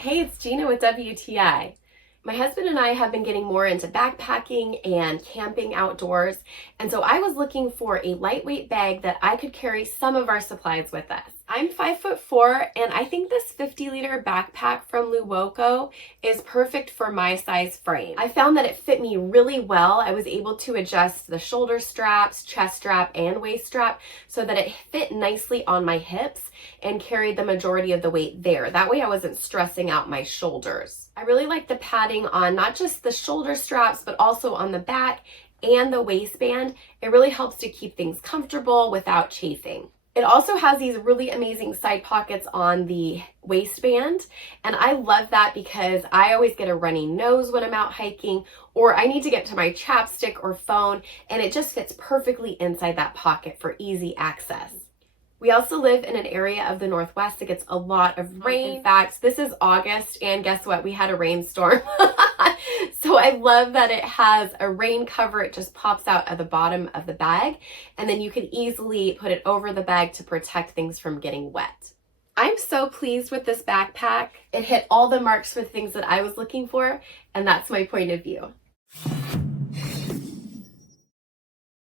Hey, it's Gina with WTI. My husband and I have been getting more into backpacking and camping outdoors, and so I was looking for a lightweight bag that I could carry some of our supplies with us. I'm 5'4", and I think this 50-liter backpack from Loowoko is perfect for my size frame. I found that it fit me really well. I was able to adjust the shoulder straps, chest strap, and waist strap so that it fit nicely on my hips and carried the majority of the weight there. That way I wasn't stressing out my shoulders. I really like the padding on not just the shoulder straps, but also on the back and the waistband. It really helps to keep things comfortable without chafing. It also has these really amazing side pockets on the waistband, and I love that because I always get a runny nose when I'm out hiking, or I need to get to my chapstick or phone, and it just fits perfectly inside that pocket for easy access. We also live in an area of the Northwest that gets a lot of rain. In fact, this is August, and guess what? We had a rainstorm. So I love that it has a rain cover. It just pops out at the bottom of the bag, and then you can easily put it over the bag to protect things from getting wet. I'm so pleased with this backpack. It hit all the marks for things that I was looking for, and that's my point of view.